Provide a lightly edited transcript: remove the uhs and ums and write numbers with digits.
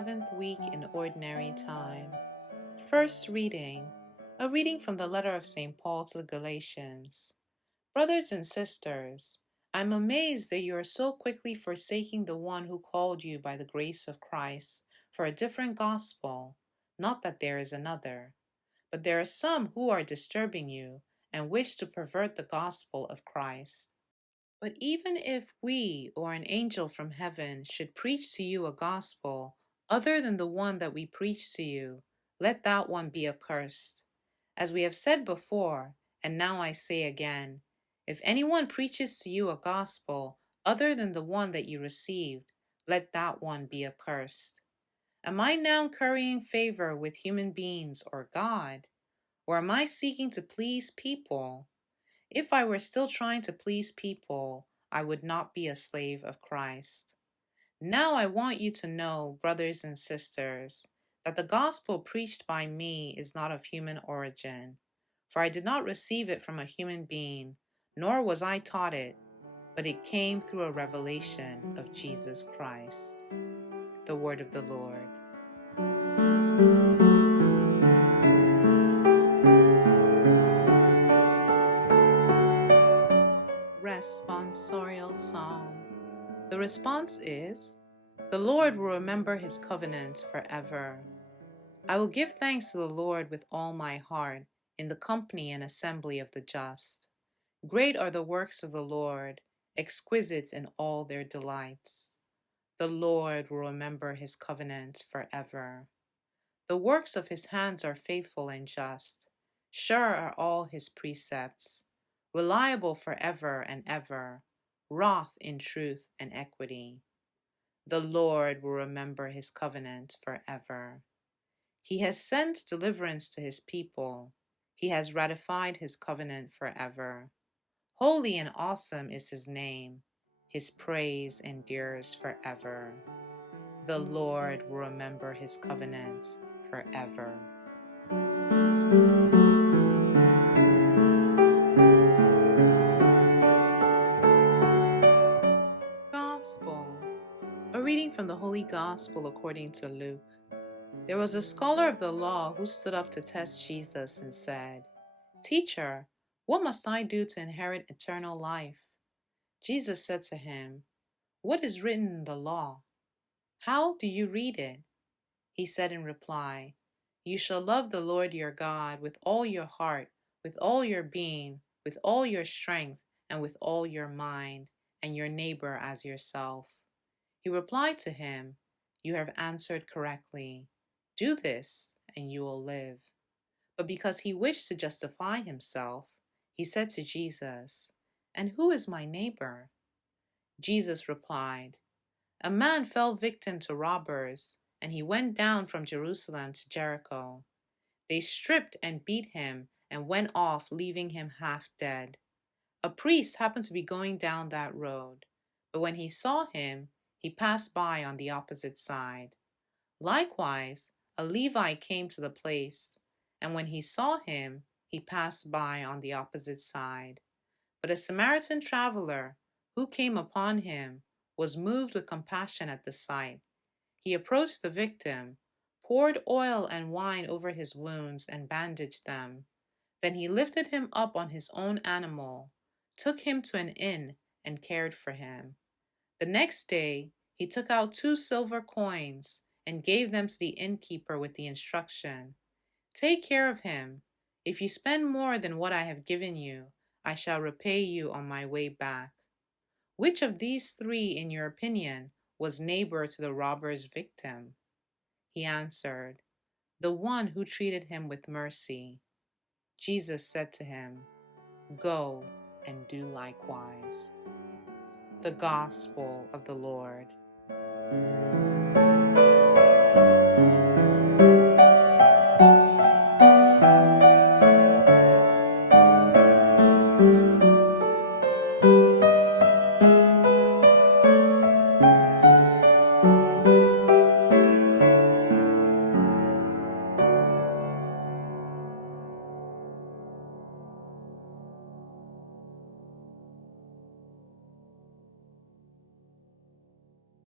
7th week in Ordinary Time. First reading, a reading from the letter of St. Paul to the Galatians. Brothers and sisters, I am amazed that you are so quickly forsaking the one who called you by the grace of Christ for a different gospel. Not that there is another, but there are some who are disturbing you and wish to pervert the gospel of Christ. But even if we or an angel from heaven should preach to you a gospel other than the one that we preach to you, let that one be accursed. As we have said before, and now I say again, if anyone preaches to you a gospel other than the one that you received, let that one be accursed. Am I now currying favor with human beings or God? Or am I seeking to please people? If I were still trying to please people, I would not be a slave of Christ. Now I want you to know, brothers and sisters, that the gospel preached by me is not of human origin, for I did not receive it from a human being, nor was I taught it, but it came through a revelation of Jesus Christ. The word of the Lord. Responsorial Psalm. The response is, the Lord will remember his covenant forever. I will give thanks to the Lord with all my heart in the company and assembly of the just. Great are the works of the Lord, exquisite in all their delights. The Lord will remember his covenant forever. The works of his hands are faithful and just. Sure are all his precepts, reliable forever and ever, wrought in truth and equity. The Lord will remember his covenant forever. He has sent deliverance to his people. He has ratified his covenant forever. Holy and awesome is his name. His praise endures forever. The Lord will remember his covenant forever. Gospel. A reading from the Holy Gospel according to Luke. There was a scholar of the law who stood up to test Jesus and said, "Teacher, what must I do to inherit eternal life?" Jesus said to him, "What is written in the law? How do you read it?" He said in reply, "You shall love the Lord your God with all your heart, with all your being, with all your strength, and with all your mind, and your neighbor as yourself." He replied to him, "You have answered correctly. Do this, and you will live." But because he wished to justify himself, he said to Jesus, "And who is my neighbor?" Jesus replied, "A man fell victim to robbers, and he went down from Jerusalem to Jericho. They stripped and beat him and went off, leaving him half dead. A priest happened to be going down that road, but when he saw him, he passed by on the opposite side. Likewise, a Levite came to the place, and when he saw him, he passed by on the opposite side. But a Samaritan traveler who came upon him was moved with compassion at the sight. He approached the victim, poured oil and wine over his wounds, and bandaged them. Then he lifted him up on his own animal, took him to an inn, and cared for him. The next day, he took out 2 silver coins and gave them to the innkeeper with the instruction, "Take care of him. If you spend more than what I have given you, I shall repay you on my way back." Which of these 3, in your opinion, was neighbor to the robber's victim? He answered, "The one who treated him with mercy." Jesus said to him, "Go and do likewise." The Gospel of the Lord.